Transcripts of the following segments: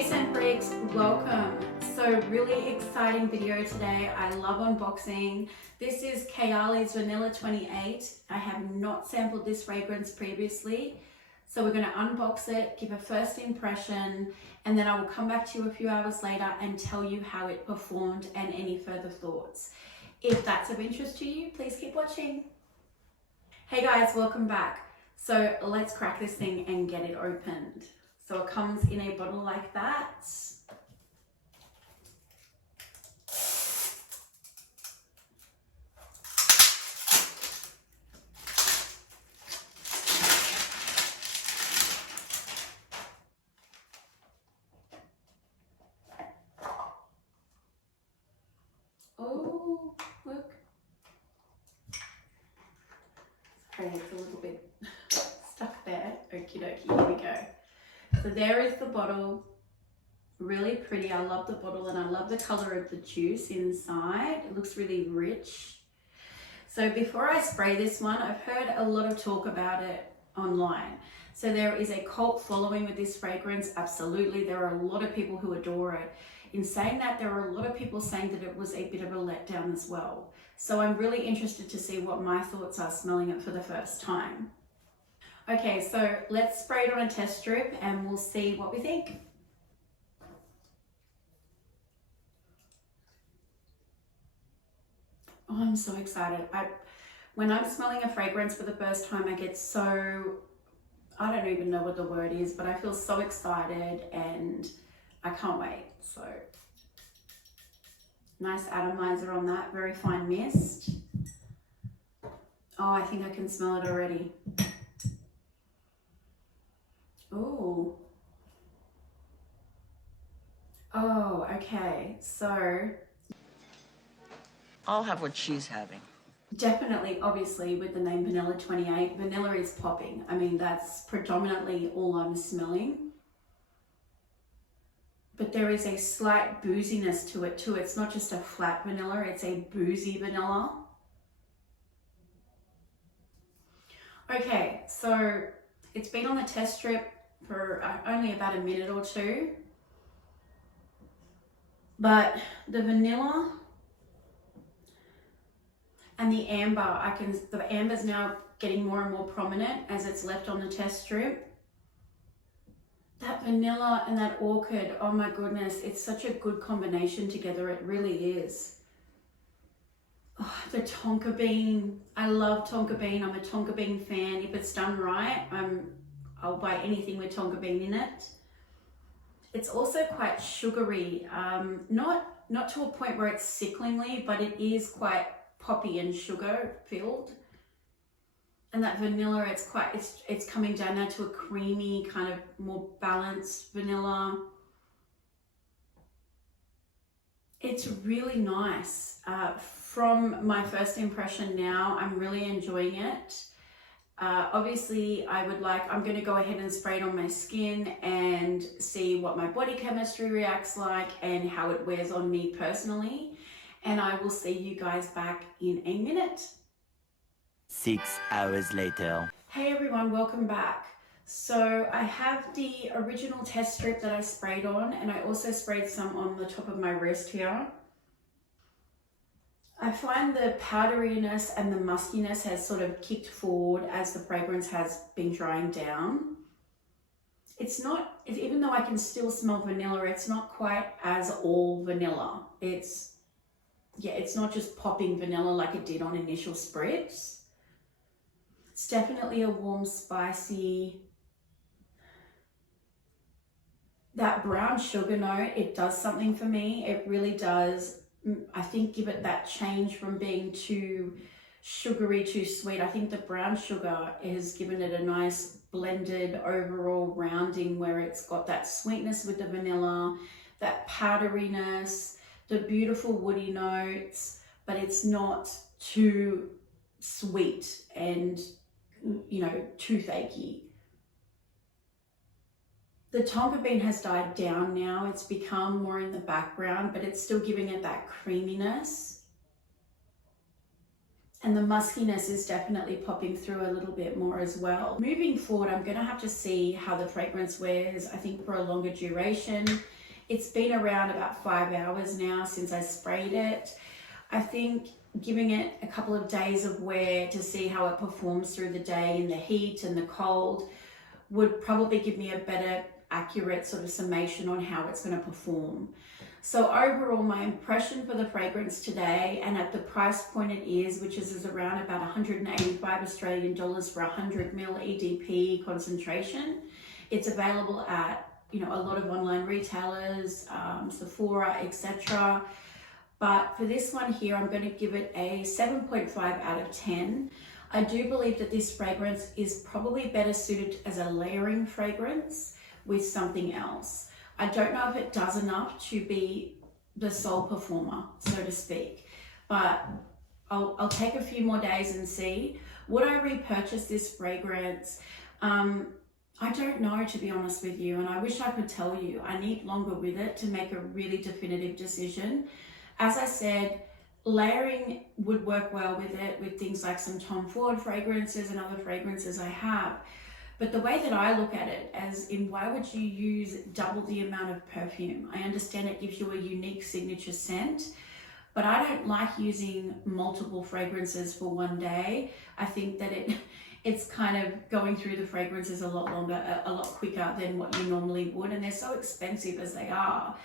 Hey scent freaks, welcome. So really exciting video today. I love unboxing. This is Kayali's Vanilla 28. I have not sampled this fragrance previously. So we're gonna unbox it, give a first impression, and then I will come back to you a few hours later and tell you how it performed and any further thoughts. If that's of interest to you, please keep watching. Hey guys, welcome back. So let's crack this thing and get it opened. So it comes in a bottle like that. Oh, look. Sorry, it's a little bit stuck there. Okie dokie, here we go. So there is the bottle, really pretty. I love the bottle and I love the color of the juice inside. It looks really rich. So before I spray this one, I've heard a lot of talk about it online. So there is a cult following with this fragrance, absolutely. There are a lot of people who adore it. In saying that, there are a lot of people saying that it was a bit of a letdown as well. So I'm really interested to see what my thoughts are smelling it for the first time. Okay, so let's spray it on a test strip and we'll see what we think. Oh, I'm so excited. When I'm smelling a fragrance for the first time, I get so, I don't even know what the word is, but I feel so excited and I can't wait. So nice atomizer on that, very fine mist. Oh, I think I can smell it already. Ooh. Oh, okay. So I'll have what she's having. definitely, obviously, with the name Vanilla 28, vanilla is popping. I mean, that's predominantly all I'm smelling. But there is a slight booziness to it too. It's not just a flat vanilla, it's a boozy vanilla. Okay, so it's been on the test strip for only about a minute or two. But the vanilla and the amber, the amber's now getting more and more prominent as it's left on the test strip. That vanilla and that orchid, oh my goodness, it's such a good combination together, it really is. Oh, the tonka bean, I love tonka bean, I'm a tonka bean fan. If it's done right, I'll buy anything with tonka bean in it. It's also quite sugary, not to a point where it's sickeningly, but it is quite poppy and sugar filled. And that vanilla, it's coming down now to a creamy, kind of more balanced vanilla. It's really nice. From my first impression now, I'm really enjoying it. Obviously, I'm going to go ahead and spray it on my skin and see what my body chemistry reacts like and how it wears on me personally. And I will see you guys back in a minute. 6 hours later. Hey everyone, welcome back. So I have the original test strip that I sprayed on, and I also sprayed some on the top of my wrist here. I find the powderiness and the muskiness has sort of kicked forward as the fragrance has been drying down. Even though I can still smell vanilla, it's not quite as all vanilla. It's not just popping vanilla like it did on initial spritz. It's definitely a warm, spicy, that brown sugar note, it does something for me. It really does. I think give it that change from being too sugary, too sweet. I think the brown sugar has given it a nice blended overall rounding where it's got that sweetness with the vanilla, that powderiness, the beautiful woody notes, but it's not too sweet and, toothache. The tonka bean has died down now. It's become more in the background, but it's still giving it that creaminess. And the muskiness is definitely popping through a little bit more as well. Moving forward, I'm gonna have to see how the fragrance wears, I think for a longer duration. It's been around about 5 hours now since I sprayed it. I think giving it a couple of days of wear to see how it performs through the day in the heat and the cold would probably give me a better, accurate sort of summation on how it's going to perform. So overall, my impression for the fragrance today, and at the price point it is, which is around about 185 Australian dollars for 100 ml EDP concentration. It's available at, you know, a lot of online retailers, Sephora, etc. But for this one here, I'm going to give it a 7.5 out of 10. I do believe that this fragrance is probably better suited as a layering fragrance with something else. I don't know if it does enough to be the sole performer, so to speak, but I'll take a few more days and see. Would I repurchase this fragrance? I don't know, to be honest with you, and I wish I could tell you. I need longer with it to make a really definitive decision. As I said, layering would work well with it, with things like some Tom Ford fragrances and other fragrances I have. But the way that I look at it, as in why would you use double the amount of perfume? I understand it gives you a unique signature scent, but I don't like using multiple fragrances for one day. I think that it's kind of going through the fragrances a lot longer, a lot quicker than what you normally would, and they're so expensive as they are.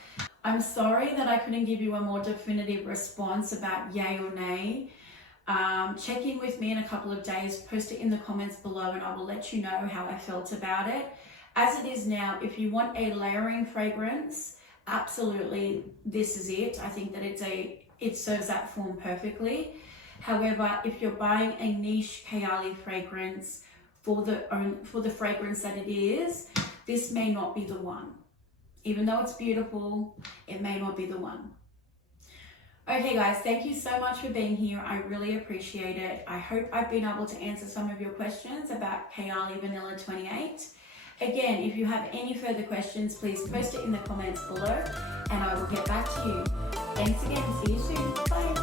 I'm sorry that I couldn't give you a more definitive response about yay or nay. Check in with me in a couple of days, post it in the comments below, and I will let you know how I felt about it. As it is now, if you want a layering fragrance, absolutely, this is it. I think that it serves that form perfectly. However, if you're buying a niche Kayali fragrance for the fragrance that it is, this may not be the one. Even though it's beautiful, it may not be the one. Okay guys, thank you so much for being here. I really appreciate it. I hope I've been able to answer some of your questions about Kayali Vanilla 28. Again, if you have any further questions, please post it in the comments below and I will get back to you. Thanks again. See you soon. Bye.